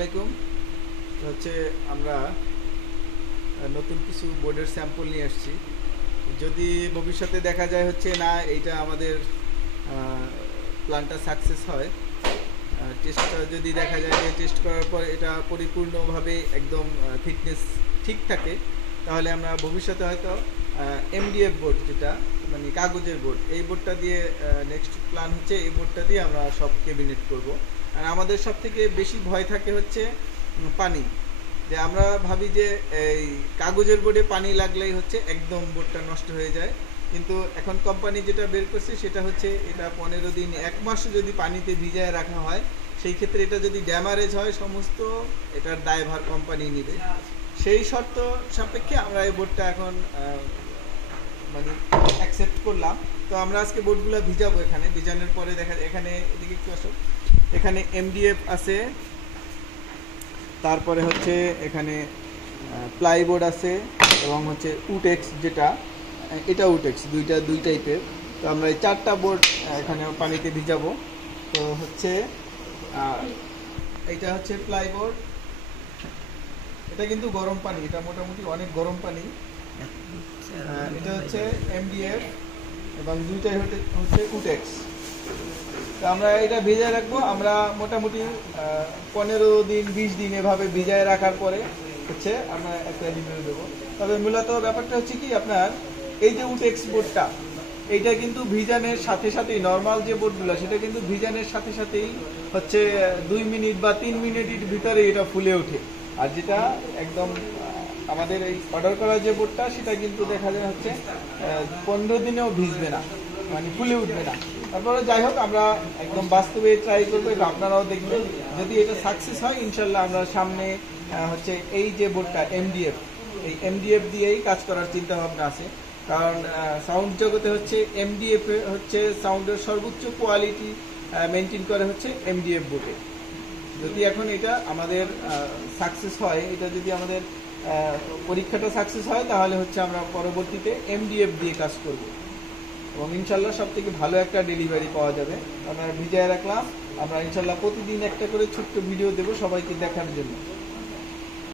আলাইকুম। হচ্ছে আমরা নতুন কিছু বোর্ডের স্যাম্পল নিয়ে আসছি। যদি ভবিষ্যতে দেখা যায় হচ্ছে না এইটা আমাদের প্ল্যানটা সাকসেস হয়, টেস্টটা যদি দেখা যায় যে টেস্ট করার পর এটা পরিপূর্ণভাবে একদম ফিটনেস ঠিক থাকে, তাহলে আমরা ভবিষ্যতে হয়তো এমডিএফ বোর্ড, যেটা মানে কাগজের বোর্ড, এই বোর্ডটা দিয়ে নেক্সট প্ল্যান হচ্ছে এই বোর্ডটা দিয়ে আমরা সব ক্যাবিনেট করব। আর আমাদের সব থেকে বেশি ভয় থাকে হচ্ছে পানি। যে আমরা ভাবি যে এই কাগজের বোর্ডে পানি লাগলেই হচ্ছে একদম বোর্ডটা নষ্ট হয়ে যায়, কিন্তু এখন কোম্পানি যেটা বের করছে সেটা হচ্ছে এটা 15 দিন 1 মাস যদি পানিতে ভিজায় রাখা হয়, সেই ক্ষেত্রে এটা যদি ড্যামারেজ হয় সমস্ত এটার দায়ভার কোম্পানি নেবে। সেই শর্ত সাপেক্ষে আমরা এই বোর্ডটা এখন মানে অ্যাকসেপ্ট করলাম। তো আমরা আজকে বোর্ডগুলো ভিজাবো। এখানে ভিজানোর পরে দেখা এখানে এদিকে একটু আসো, এখানে এমডিএফ আছে, তারপরে হচ্ছে এখানে প্লাইবোর্ড আছে, এবং হচ্ছে উটেক্স, যেটা এটা উটেক্স, দুই টাইপের। তো আমরা এই 4টা বোর্ড এখানে পানিতে ভিজাবো। তো হচ্ছে এইটা হচ্ছে প্লাইবোর্ড, এটা কিন্তু গরম পানি, এটা মোটামুটি অনেক গরম পানি। এটা হচ্ছে এমডিএফ এবং দুইটাই হচ্ছে উটেক্স। তো আমরা এটা ভিজায় রাখবো। আমরা মোটামুটি 15 দিন 20 দিন এভাবে ভিজায় রাখার পরে হচ্ছে আমরা একটা রিভিউ দেবো। তবে মূলত ব্যাপারটা হচ্ছে কি, আপনার এই যে উটেক্স বোর্ডটা, এইটা কিন্তু ভিজানের সাথে সাথেই, নর্মাল যে বোর্ডগুলো সেটা কিন্তু ভিজানের সাথে সাথেই হচ্ছে 2 মিনিট বা 3 মিনিটের ভিতরে এটা ফুলে ওঠে। আর যেটা একদম আমাদের এই অর্ডার করা যে বোর্ডটা, সেটা কিন্তু দেখা যায় হচ্ছে 15 দিনেও ভিজবে না, মানে ফুলে উঠবে না। তারপরে যাই হোক, আমরা একদম বাস্তবে ট্রাই করবো, এটা আপনারাও দেখবেন। যদি এটা সাকসেস হয় ইনশাল্লাহ আমরা সামনে হচ্ছে এই যে বোর্ডটা এমডিএফ, এই এমডিএফ দিয়েই কাজ করার চিন্তা ভাবনা আছে। কারণ সাউন্ড জগতে হচ্ছে এমডিএফ হচ্ছে সাউন্ডের সর্বোচ্চ কোয়ালিটি মেনটেন করে হচ্ছে এমডিএফ বোর্ডে। যদি এখন এটা আমাদের সাকসেস হয়, এটা যদি আমাদের পরীক্ষাটা সাকসেস হয়, তাহলে হচ্ছে আমরা পরবর্তীতে এমডিএফ দিয়ে কাজ করব এবং ইনশাল্লাহ সব থেকে ভালো একটা ডেলিভারি পাওয়া যাবে। আমরা ভিজায় রাখলাম, আমরা ইনশাল্লাহ প্রতিদিন একটা করে ছোট্ট ভিডিও দেবো সবাইকে দেখার জন্য।